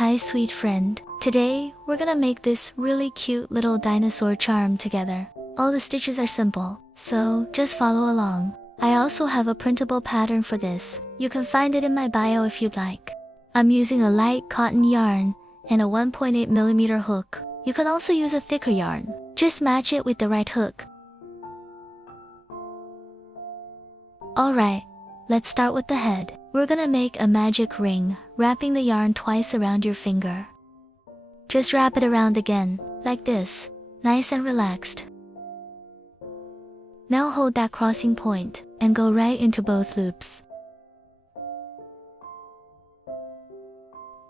Hi sweet friend. Today, we're gonna make this really cute little dinosaur charm together. All the stitches are simple, so just follow along. I also have a printable pattern for this. You can find it in my bio if you'd like. I'm using a light cotton yarn and a 1.8mm hook. You can also use a thicker yarn. Just match it with the right hook. Alright, let's start with the head. We're gonna make a magic ring, wrapping the yarn twice around your finger. Just wrap it around again, like this, nice and relaxed. Now hold that crossing point, and go right into both loops.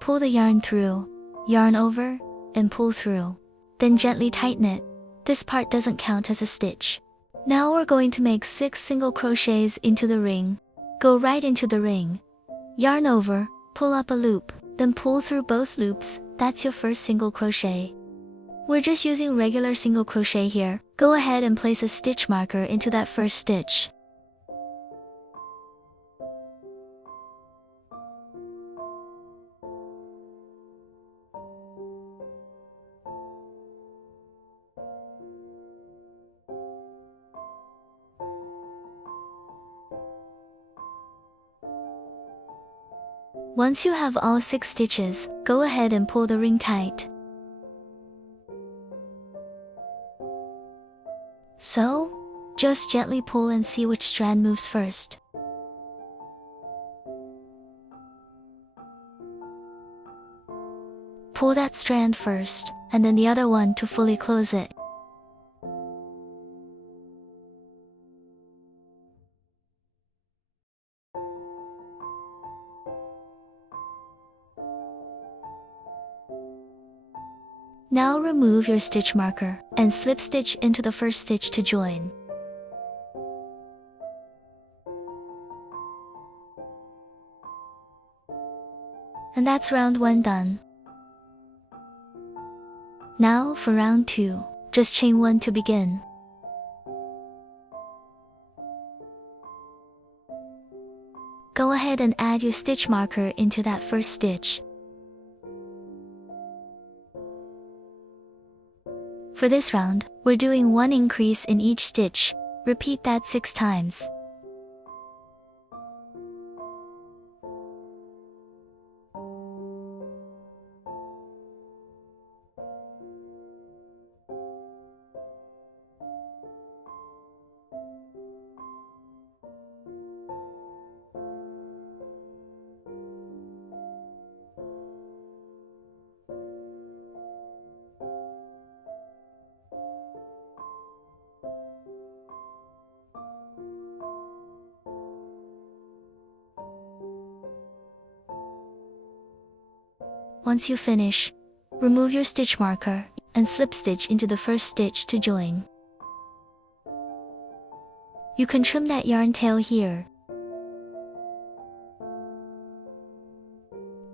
Pull the yarn through, yarn over, and pull through. Then gently tighten it. This part doesn't count as a stitch. Now we're going to make 6 single crochets into the ring. Go right into the ring. Yarn over, pull up a loop, then pull through both loops. That's your first single crochet. We're just using regular single crochet here. Go ahead and place a stitch marker into that first stitch. Once you have all 6 stitches, go ahead and pull the ring tight. So, just gently pull and see which strand moves first. Pull that strand first, and then the other one to fully close it. Now remove your stitch marker, and slip stitch into the first stitch to join. And that's round 1 done. Now for round 2, just chain 1 to begin. Go ahead and add your stitch marker into that first stitch. For this round, we're doing 1 increase in each stitch. Repeat that 6 times. Once you finish, remove your stitch marker and slip stitch into the first stitch to join. You can trim that yarn tail here.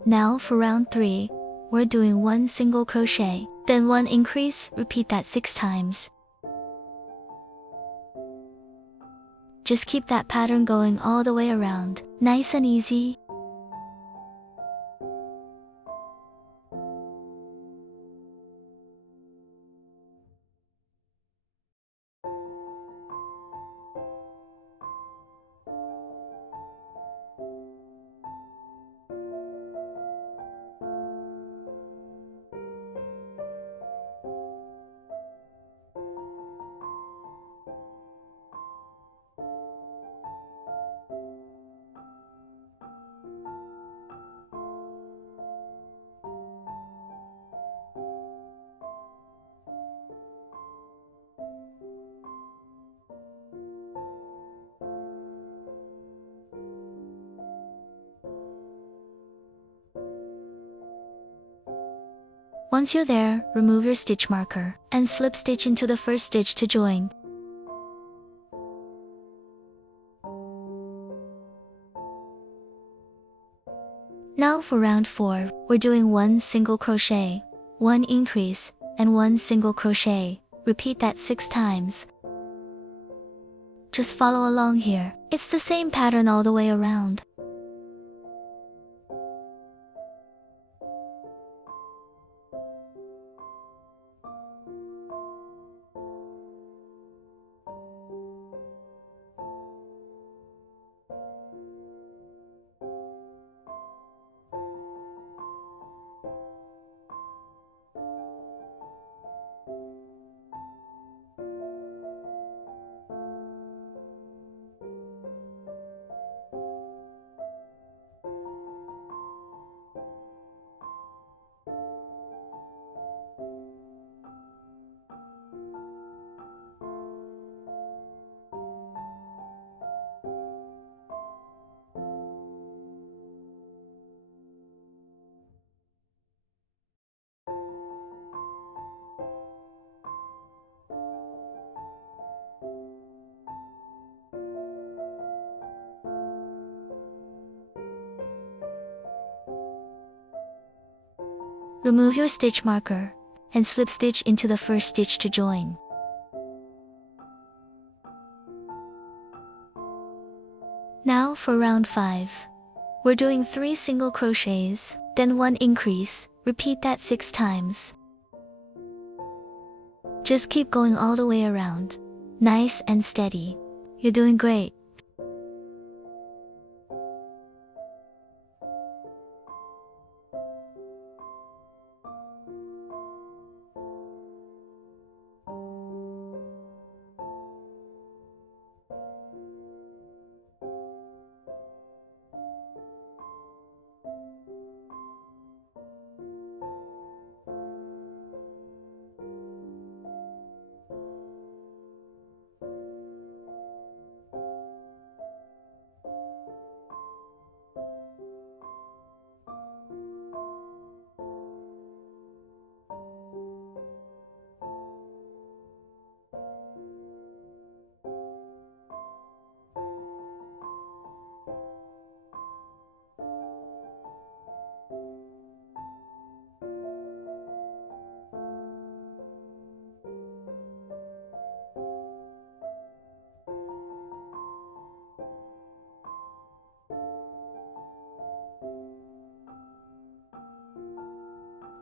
Now for round 3, we're doing 1 single crochet, then 1 increase. Repeat that 6 times. Just keep that pattern going all the way around, nice and easy. Once you're there, remove your stitch marker and slip stitch into the first stitch to join. Now for round 4, we're doing 1 single crochet, 1 increase, and 1 single crochet. Repeat that 6 times. Just follow along here. It's the same pattern all the way around. Remove your stitch marker and slip stitch into the first stitch to join. Now for round 5. We're doing 3 single crochets, then 1 increase, repeat that 6 times. Just keep going all the way around. Nice and steady. You're doing great.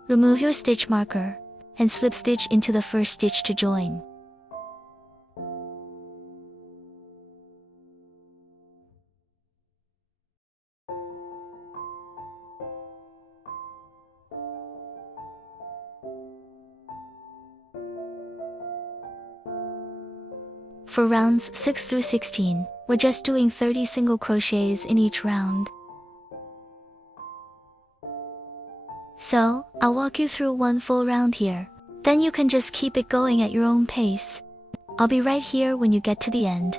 Remove your stitch marker and slip stitch into the first stitch to join. For rounds 6 through 16, we're just doing 30 single crochets in each round. So, I'll walk you through one full round here. Then you can just keep it going at your own pace. I'll be right here when you get to the end.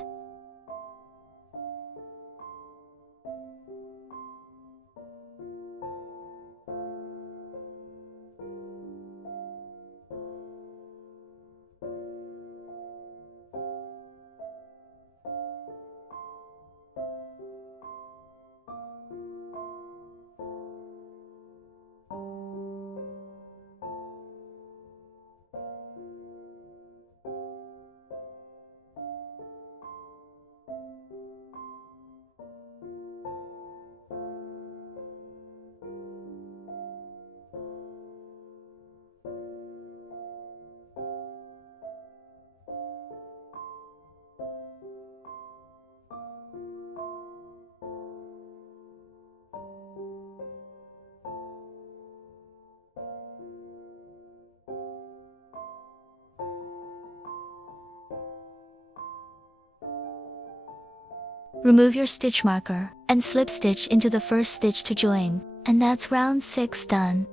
Remove your stitch marker and slip stitch into the first stitch to join, and that's round 6 done.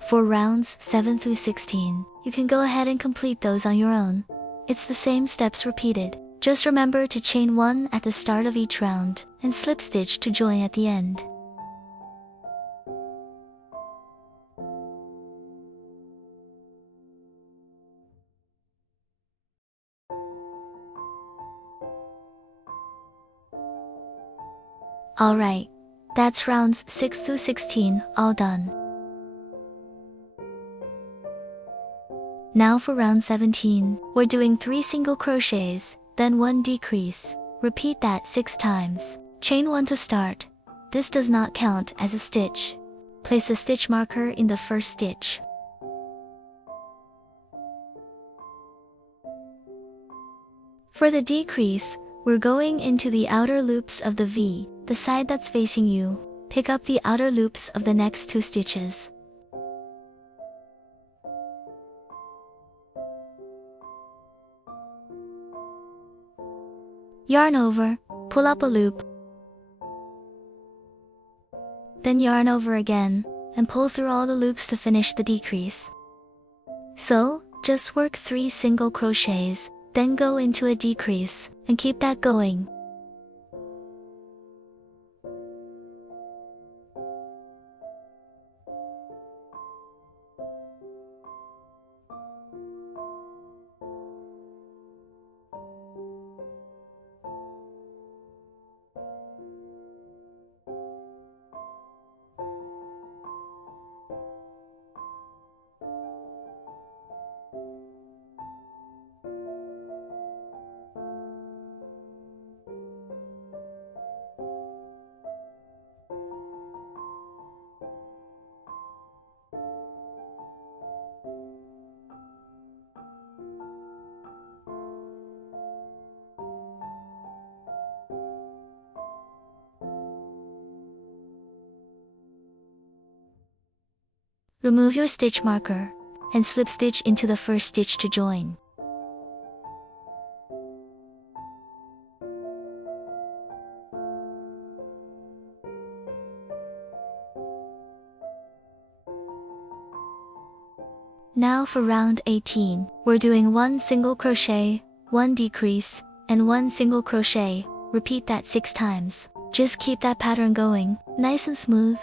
For rounds 7 through 16, you can go ahead and complete those on your own. It's the same steps repeated. Just remember to chain 1 at the start of each round and slip stitch to join at the end. Alright, that's rounds 6 through 16 all done. Now for round 17, we're doing 3 single crochets, then 1 decrease. Repeat that 6 times. Chain 1 to start. This does not count as a stitch. Place a stitch marker in the first stitch. For the decrease, we're going into the outer loops of the V, the side that's facing you. Pick up the outer loops of the next 2 stitches. Yarn over, pull up a loop. Then yarn over again, and pull through all the loops to finish the decrease. So, just work 3 single crochets, then go into a decrease, and keep that going. Remove your stitch marker and slip stitch into the first stitch to join. Now for round 18, we're doing 1 single crochet, 1 decrease, and 1 single crochet. Repeat that 6 times. Just keep that pattern going, nice and smooth.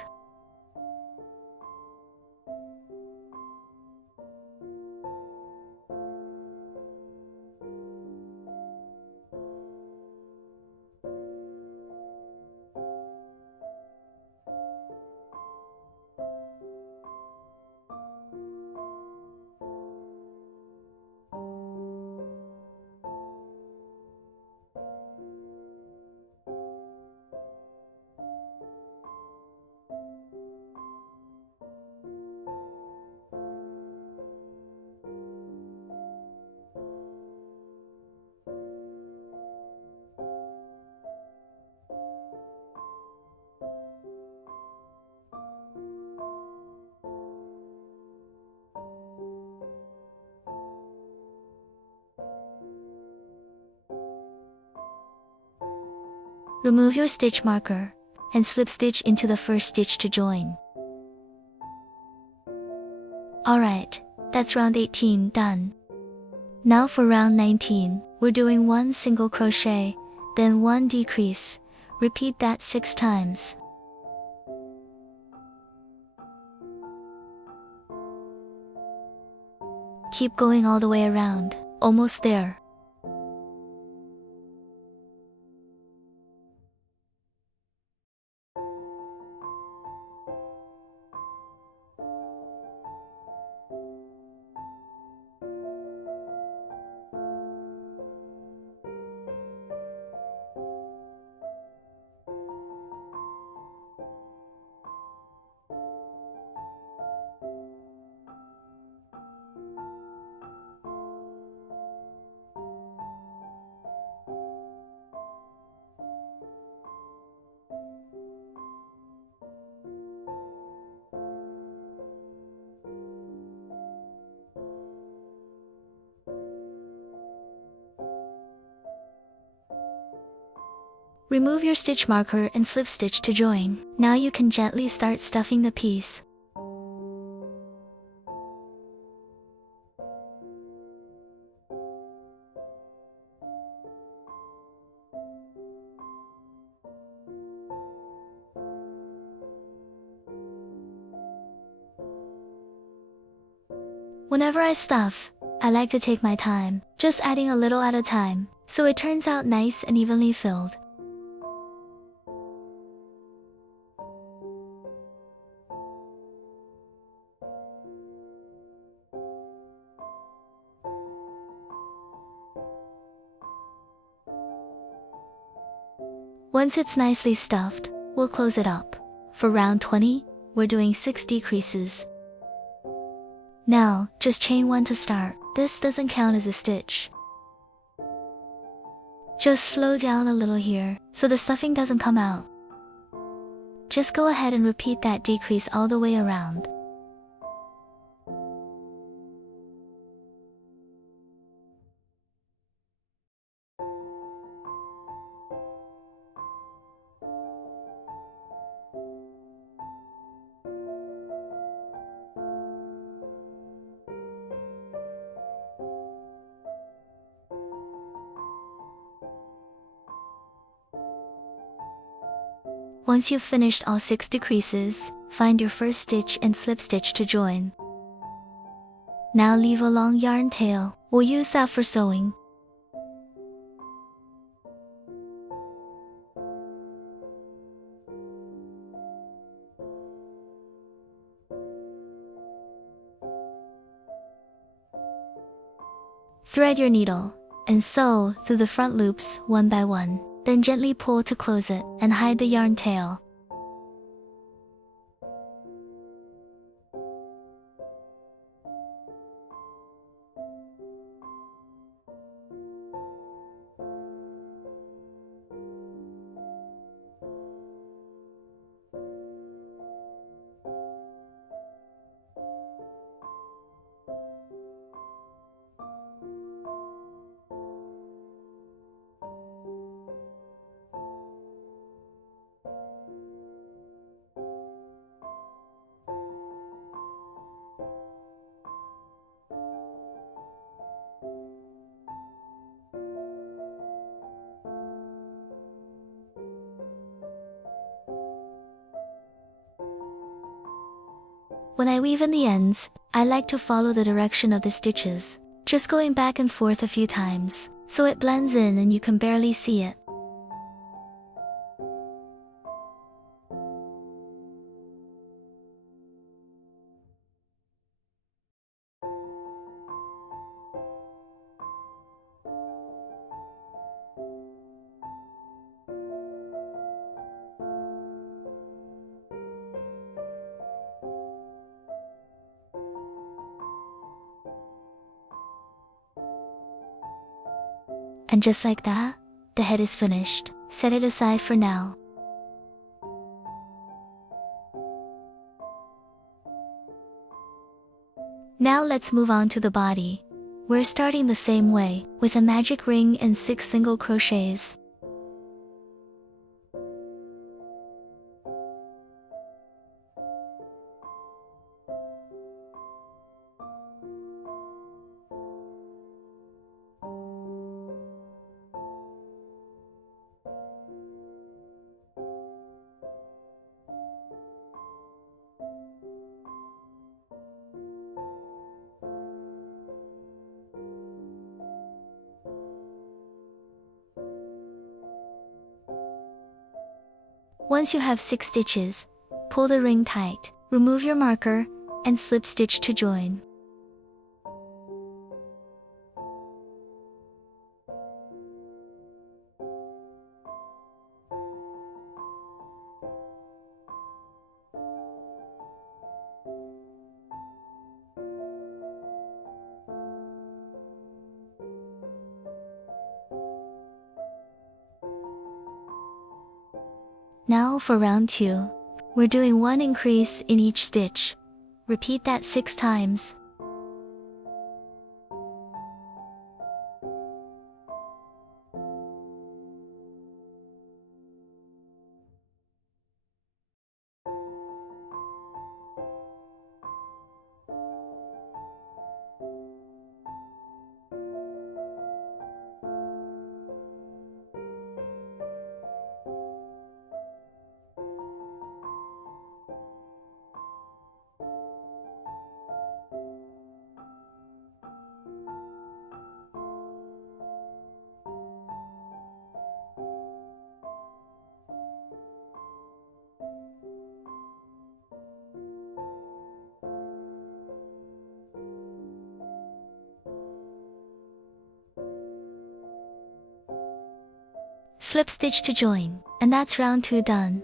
Remove your stitch marker and slip stitch into the first stitch to join. Alright, that's round 18 done. Now for round 19, we're doing 1 single crochet, then 1 decrease. Repeat that 6 times. Keep going all the way around, almost there. Remove your stitch marker and slip stitch to join. Now you can gently start stuffing the piece. Whenever I stuff, I like to take my time, just adding a little at a time, so it turns out nice and evenly filled. Once it's nicely stuffed, we'll close it up. For round 20, we're doing 6 decreases. Now, just chain 1 to start. This doesn't count as a stitch. Just slow down a little here, so the stuffing doesn't come out. Just go ahead and repeat that decrease all the way around. Once you've finished all 6 decreases, find your first stitch and slip stitch to join. Now leave a long yarn tail. We'll use that for sewing. Thread your needle and sew through the front loops one by one. Then gently pull to close it and hide the yarn tail. When I weave in the ends, I like to follow the direction of the stitches, just going back and forth a few times, so it blends in and you can barely see it. And just like that, the head is finished. Set it aside for now. Now let's move on to the body. We're starting the same way, with a magic ring and 6 single crochets. Once you have 6 stitches, pull the ring tight, remove your marker, and slip stitch to join. Now for round 2, we're doing 1 increase in each stitch. Repeat that 6 times. Slip stitch to join, and that's round 2 done.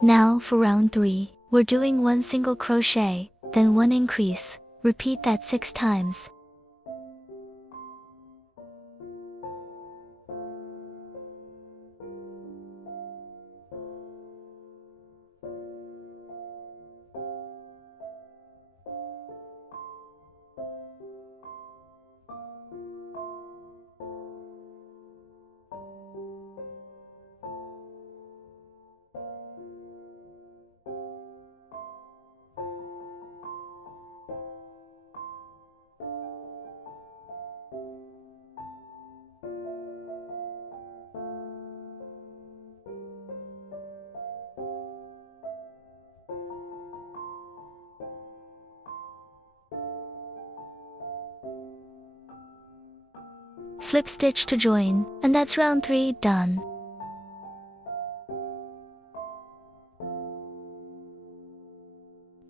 Now for round 3, we're doing 1 single crochet, then 1 increase. Repeat that 6 times. Slip stitch to join, and that's round 3 done.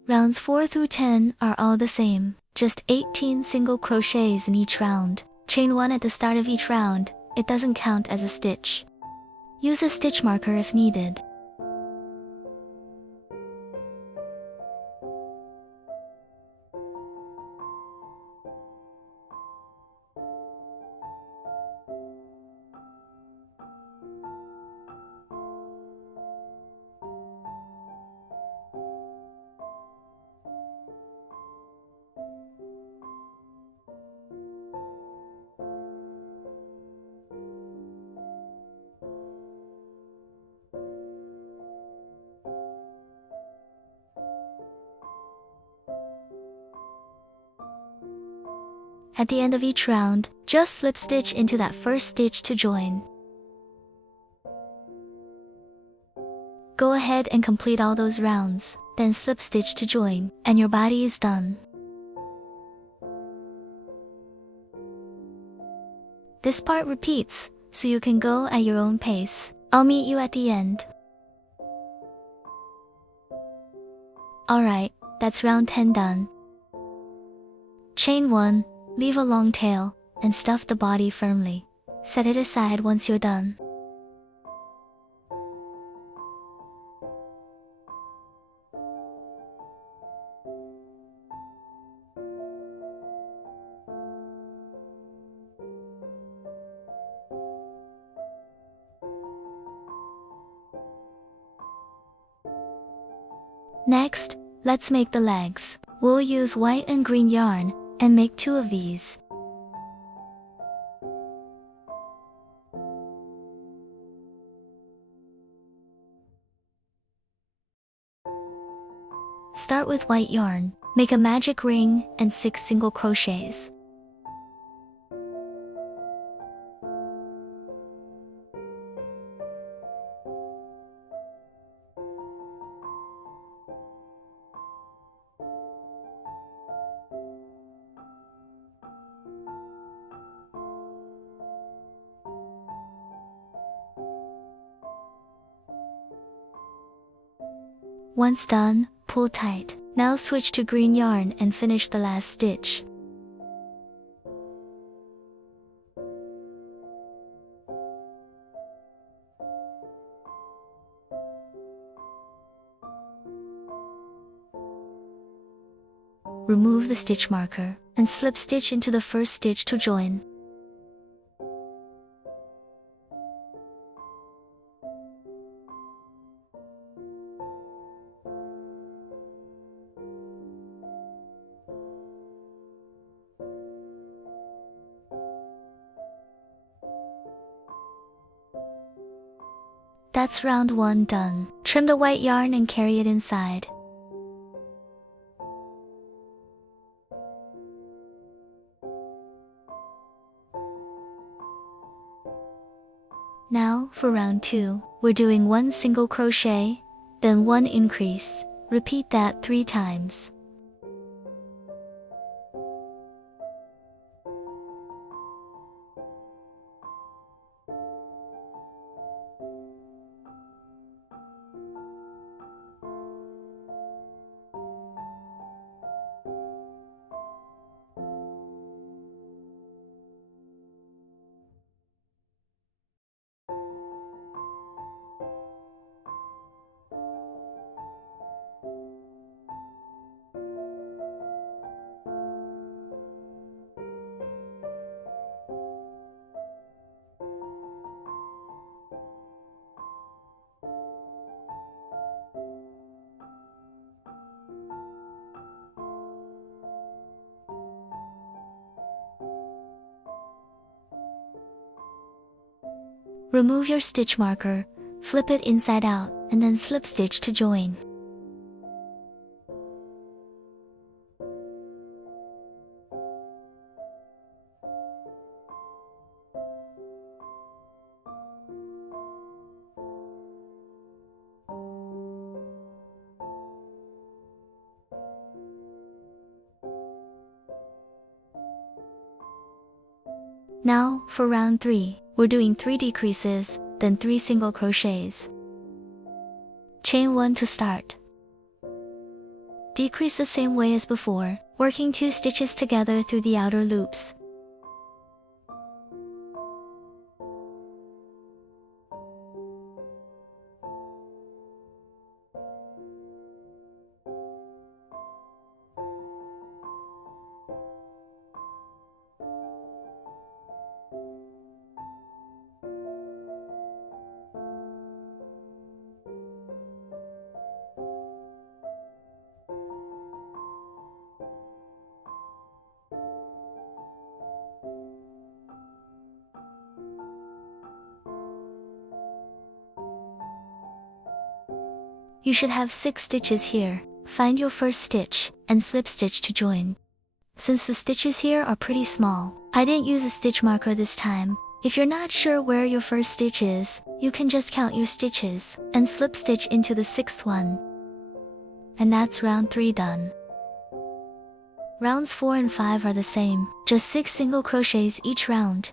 Rounds 4 through 10 are all the same, just 18 single crochets in each round. Chain 1 at the start of each round, it doesn't count as a stitch. Use a stitch marker if needed. At the end of each round, just slip stitch into that first stitch to join. Go ahead and complete all those rounds, then slip stitch to join, and your body is done. This part repeats, so you can go at your own pace. I'll meet you at the end. Alright, that's round 10 done. Chain 1, leave a long tail, and stuff the body firmly. Set it aside once you're done. Next, let's make the legs. We'll use white and green yarn, and make 2 of these. Start with white yarn, make a magic ring and 6 single crochets. Once done, pull tight. Now switch to green yarn and finish the last stitch. Remove the stitch marker, and slip stitch into the first stitch to join. That's round 1 done. Trim the white yarn and carry it inside. Now, for round 2, we're doing 1 single crochet, then 1 increase. Repeat that 3 times. Remove your stitch marker, flip it inside out, and then slip stitch to join. Now, for round 3, we're doing 3 decreases, then 3 single crochets. Chain 1 to start. Decrease the same way as before, working 2 stitches together through the outer loops. You should have 6 stitches here. Find your first stitch, and slip stitch to join. Since the stitches here are pretty small, I didn't use a stitch marker this time, If you're not sure where your first stitch is, you can just count your stitches and slip stitch into the 6th one. And that's round 3 done. Rounds 4 and 5 are the same, just 6 single crochets each round.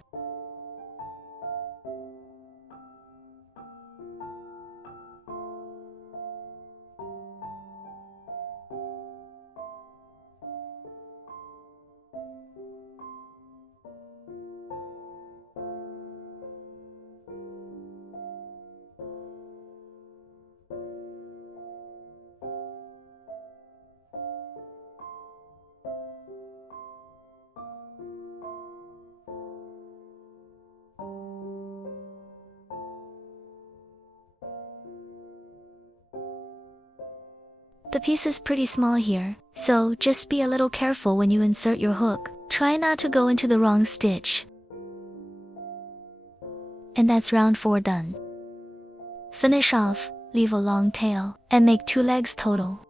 The piece is pretty small here, so just be a little careful when you insert your hook. Try not to go into the wrong stitch. And that's round 4 done. Finish off, leave a long tail, and make 2 legs total.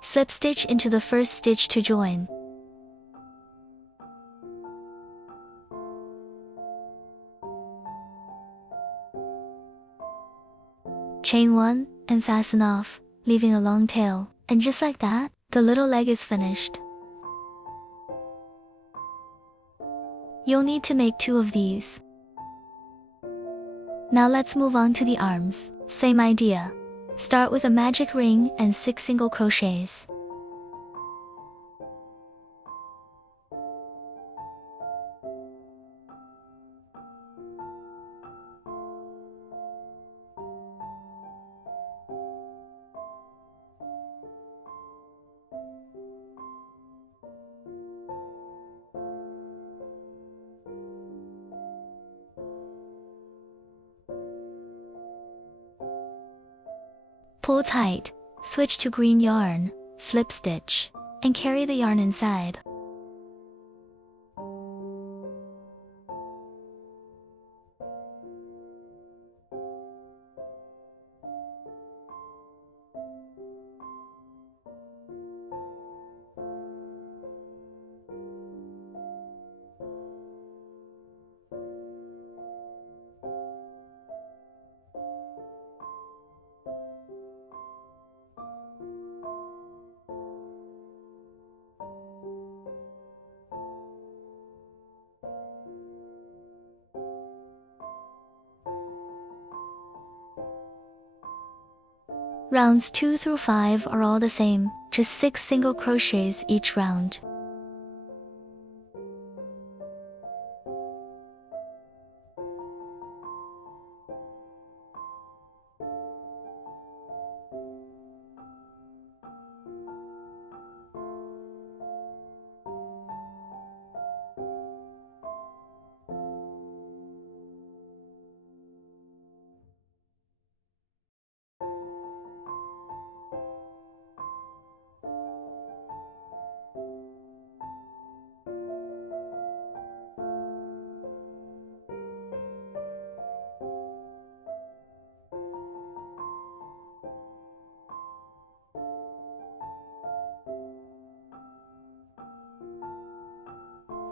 Slip stitch into the first stitch to join. Chain 1, and fasten off, leaving a long tail, and just like that, the little leg is finished. You'll need to make 2 of these. Now let's move on to the arms. Same idea. Start with a magic ring and 6 single crochets. Pull tight, switch to green yarn, slip stitch, and carry the yarn inside. Rounds 2 through 5 are all the same, just 6 single crochets each round.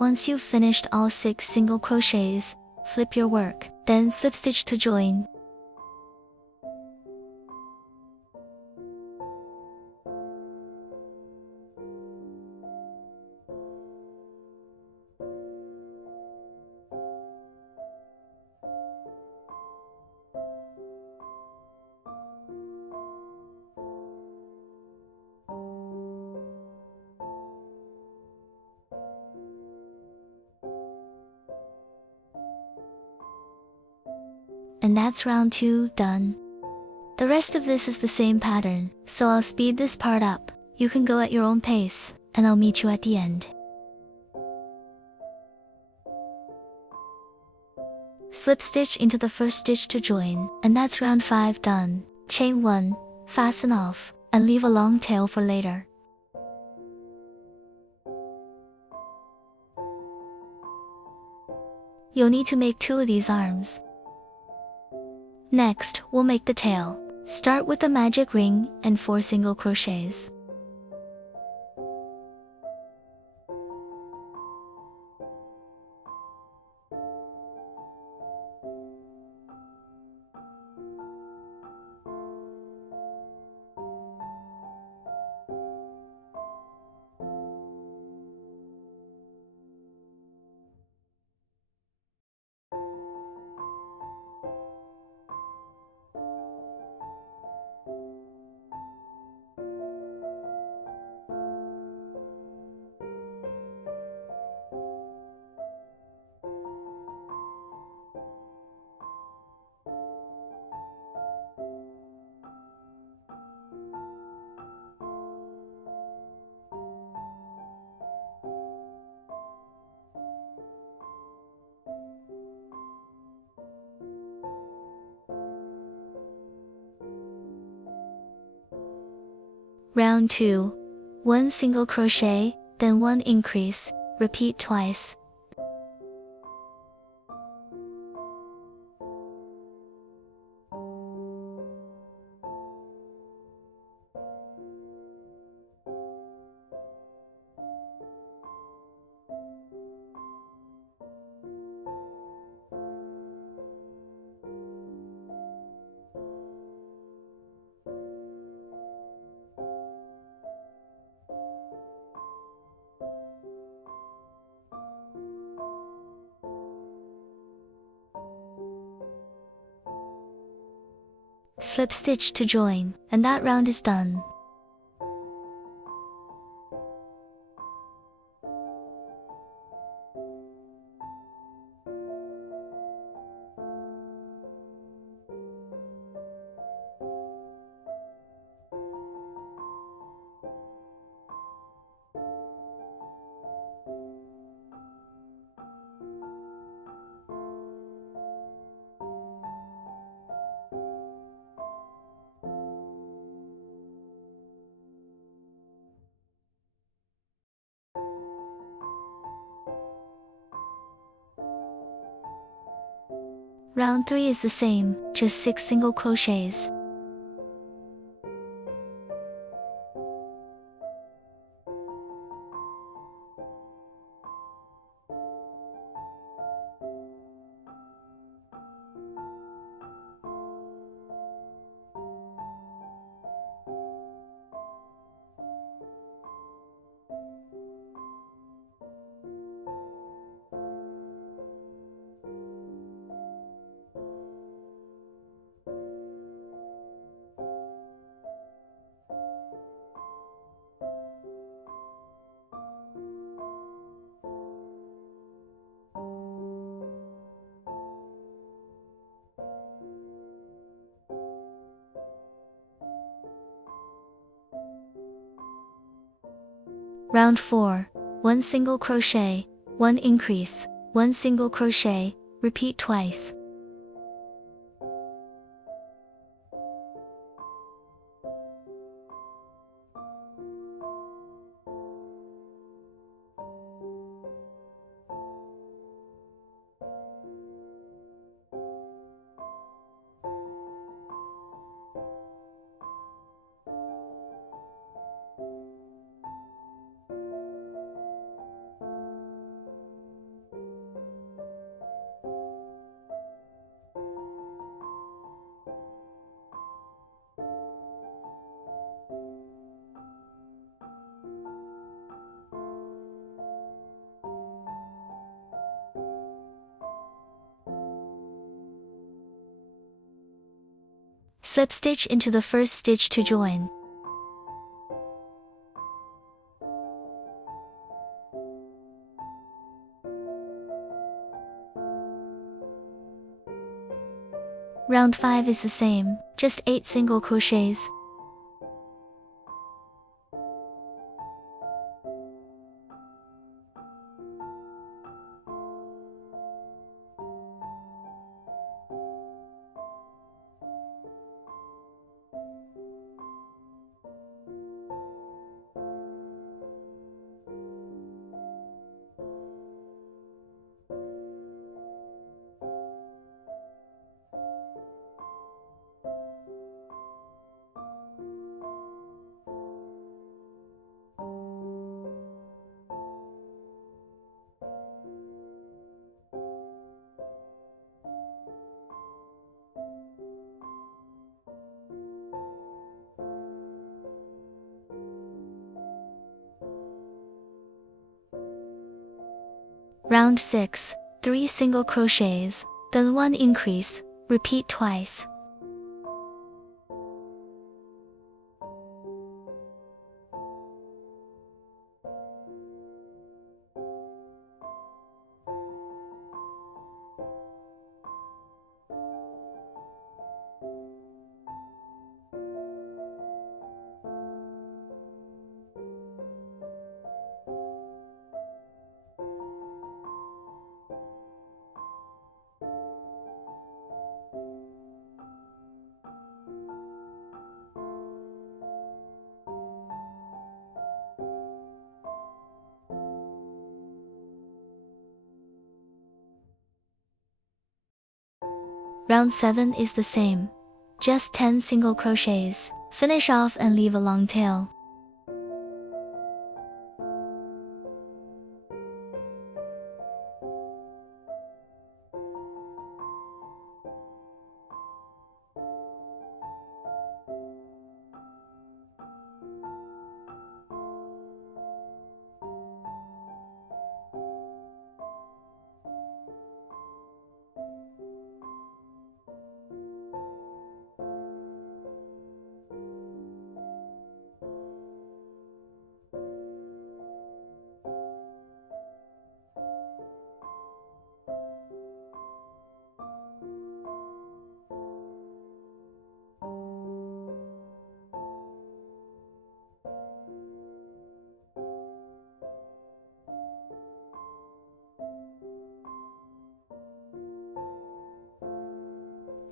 Once you've finished all 6 single crochets, flip your work, then slip stitch to join. And that's round 2 done. The rest of this is the same pattern, so I'll speed this part up. You can go at your own pace, and I'll meet you at the end. Slip stitch into the first stitch to join, and that's round 5 done. Chain 1, fasten off, and leave a long tail for later. You'll need to make 2 of these arms. Next, we'll make the tail. Start with the magic ring and 4 single crochets. Round 2. 1 single crochet, then 1 increase, repeat twice. Slip stitch to join, and that round is done. Round 3 is the same, just 6 single crochets. Round 4. 1 single crochet, 1 increase, 1 single crochet, repeat twice. Slip stitch into the first stitch to join. Round 5 is the same, just 8 single crochets. Round 6, 3 single crochets, then 1 increase, repeat twice. Round 7 is the same. Just 10 single crochets. Finish off and leave a long tail.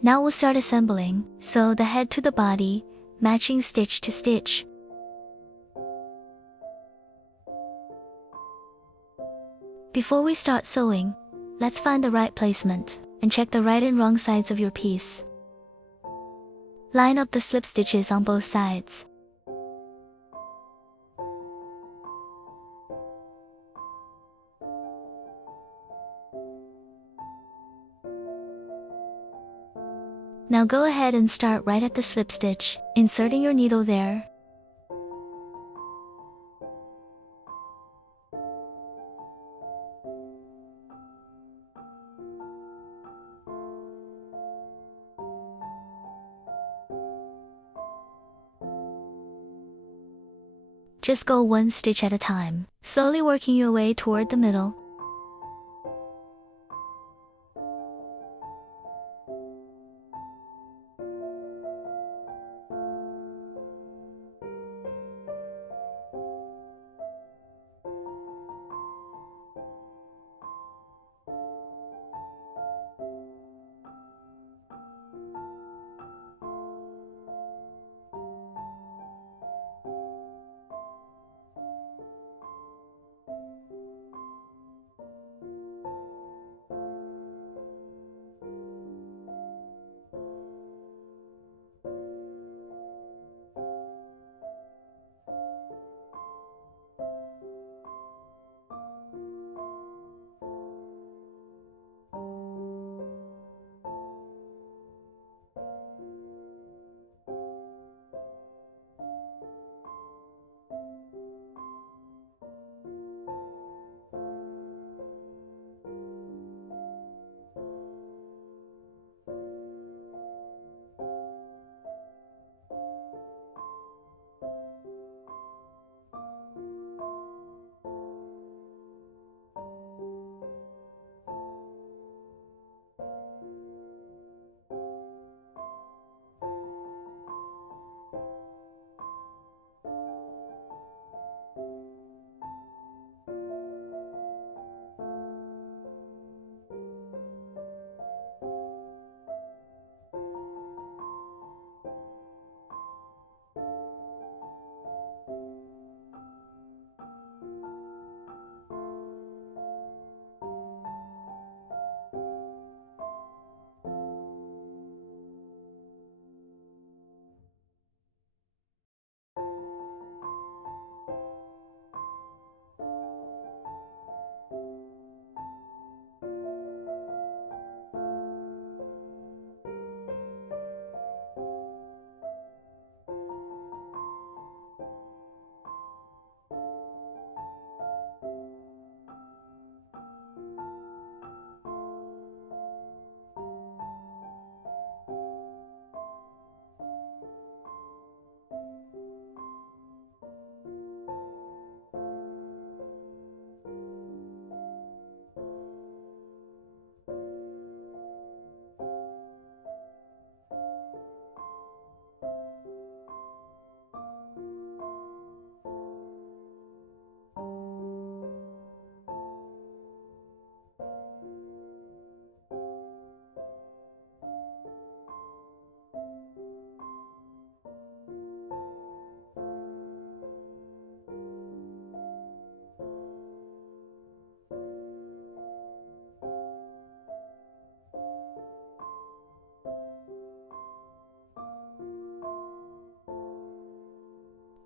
Now we'll start assembling. Sew the head to the body, matching stitch to stitch. Before we start sewing, let's find the right placement and check the right and wrong sides of your piece. Line up the slip stitches on both sides. Now go ahead and start right at the slip stitch, inserting your needle there. Just go one stitch at a time, slowly working your way toward the middle.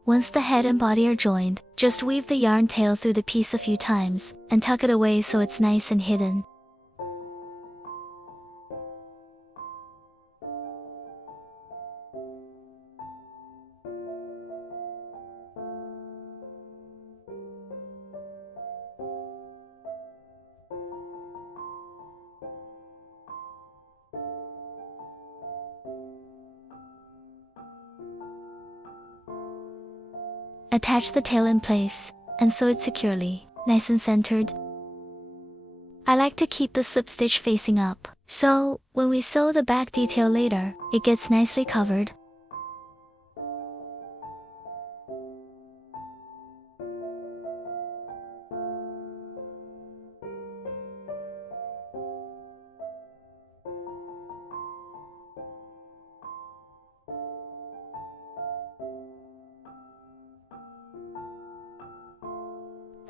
Once the head and body are joined, just weave the yarn tail through the piece a few times, and tuck it away so it's nice and hidden. Attach the tail in place, and sew it securely, nice and centered. I like to keep the slip stitch facing up, so when we sew the back detail later, it gets nicely covered.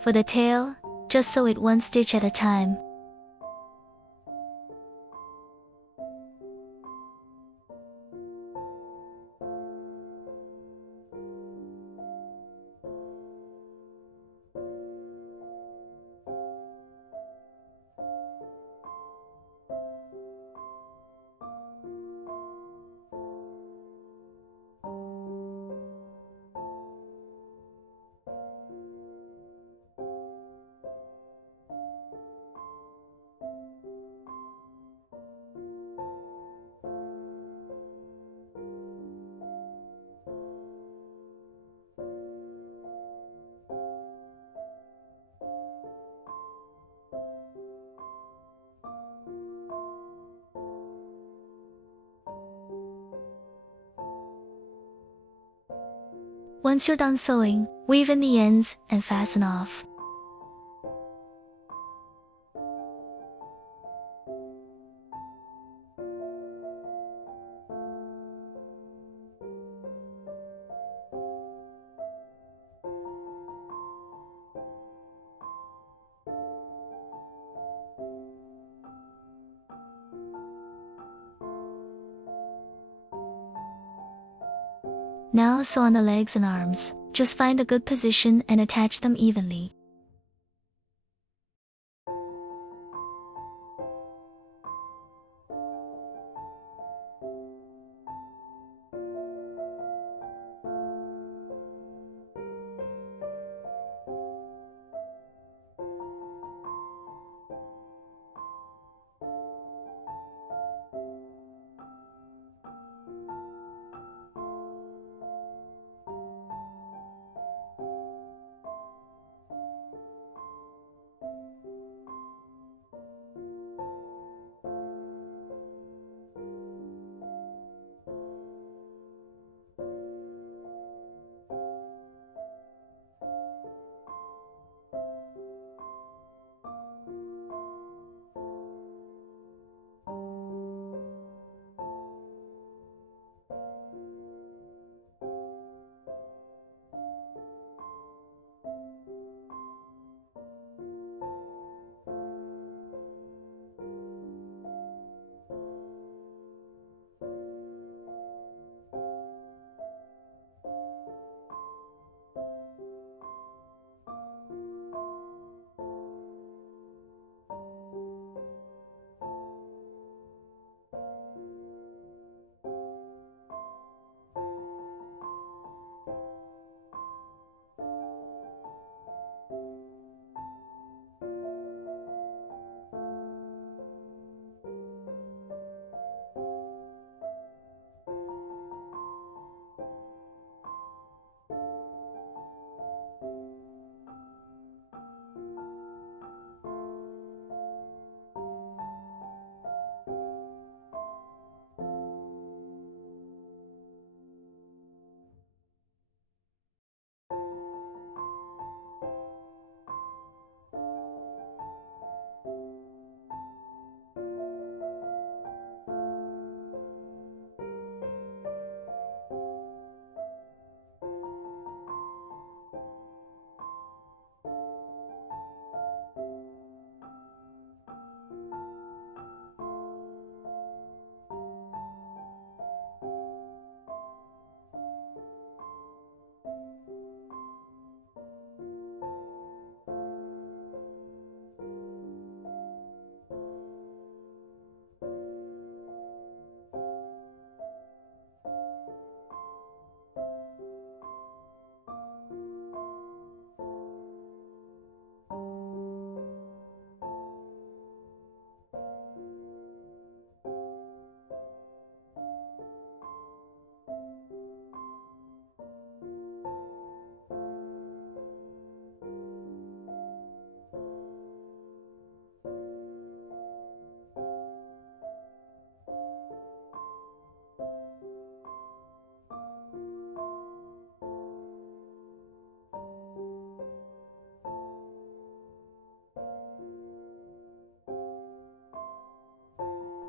For the tail, just sew it one stitch at a time. Once you're done sewing, weave in the ends and fasten off. Now sew on the legs and arms. Just find a good position and attach them evenly.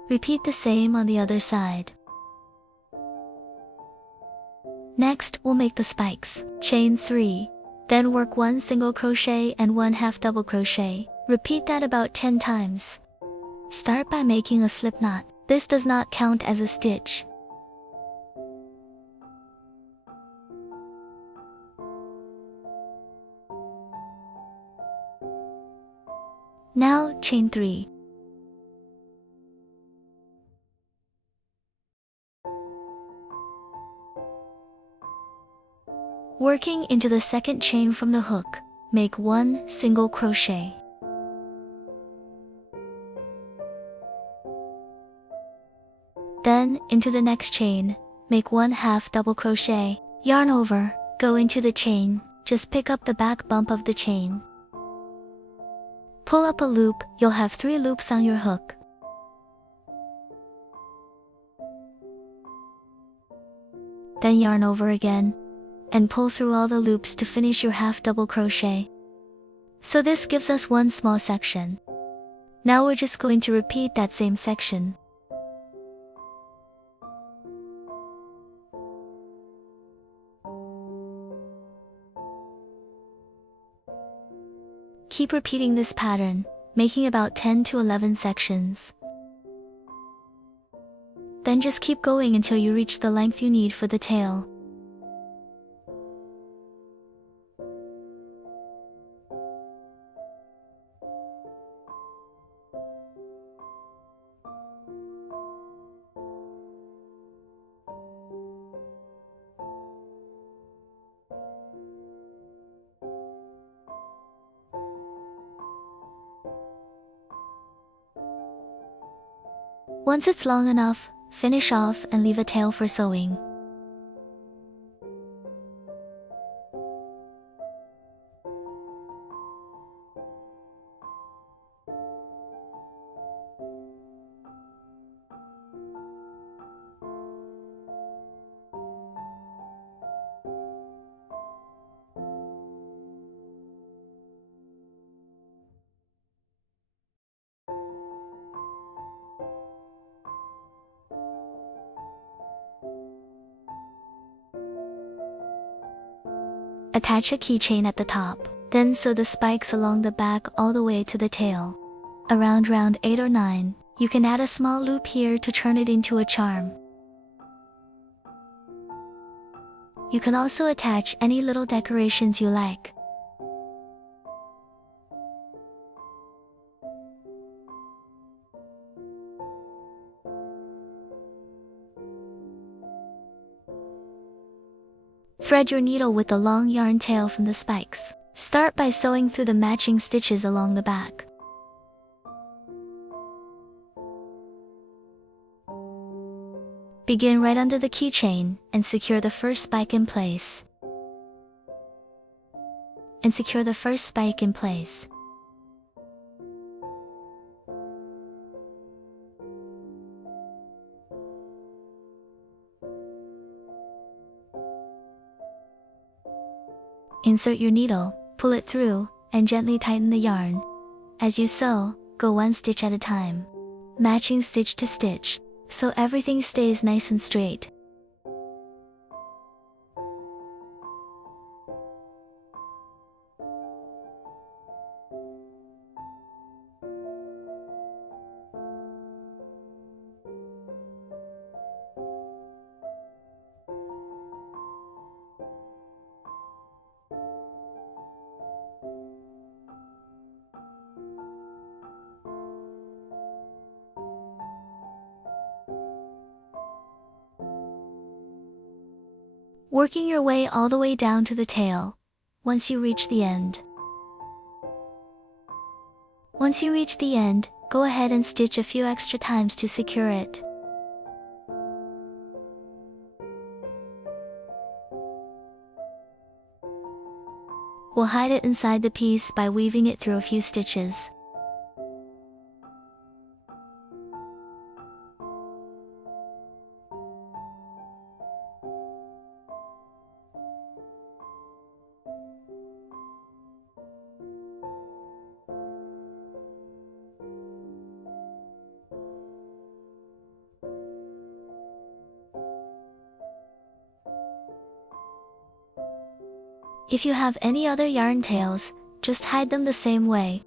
Repeat the same on the other side. Next, we'll make the spikes. Chain 3, then work 1 single crochet and 1 half double crochet. Repeat that about 10 times. Start by making a slip knot. This does not count as a stitch. Now, chain 3. Working into the second chain from the hook, make 1 single crochet. Then, into the next chain, make 1 half double crochet. Yarn over, go into the chain, just pick up the back bump of the chain. Pull up a loop, you'll have 3 loops on your hook. Then yarn over again, and pull through all the loops to finish your half double crochet. So this gives us 1 small section. Now we're just going to repeat that same section. Keep repeating this pattern, making about 10 to 11 sections. Then just keep going until you reach the length you need for the tail. Once it's long enough, finish off and leave a tail for sewing. Attach a keychain at the top, then sew the spikes along the back all the way to the tail. Around round 8 or 9, you can add a small loop here to turn it into a charm. You can also attach any little decorations you like. Thread your needle with the long yarn tail from the spikes. Start by sewing through the matching stitches along the back. Begin right under the keychain and secure the first spike in place. And secure the first spike in place. Insert your needle, pull it through, and gently tighten the yarn. As you sew, go 1 stitch at a time, matching stitch to stitch, so everything stays nice and straight. Working your way all the way down to the tail, once you reach the end. Once you reach the end, go ahead and stitch a few extra times to secure it. We'll hide it inside the piece by weaving it through a few stitches. If you have any other yarn tails, just hide them the same way.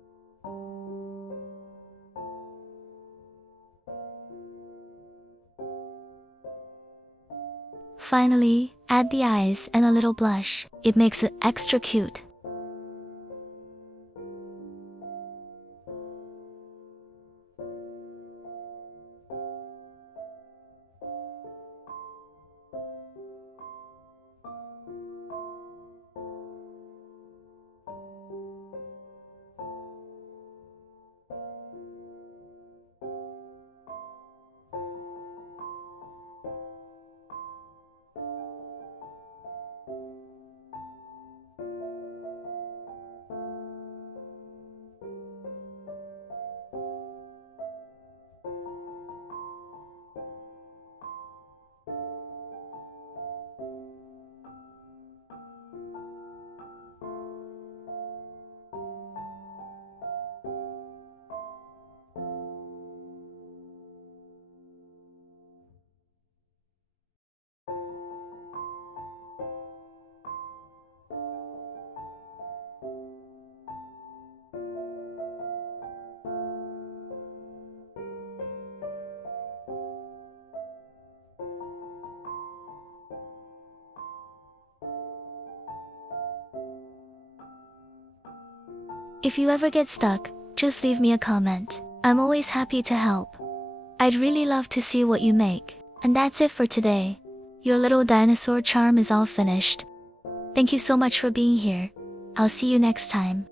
Finally, add the eyes and a little blush. It makes it extra cute. If you ever get stuck, just leave me a comment. I'm always happy to help. I'd really love to see what you make. And that's it for today. Your little dinosaur charm is all finished. Thank you so much for being here. I'll see you next time.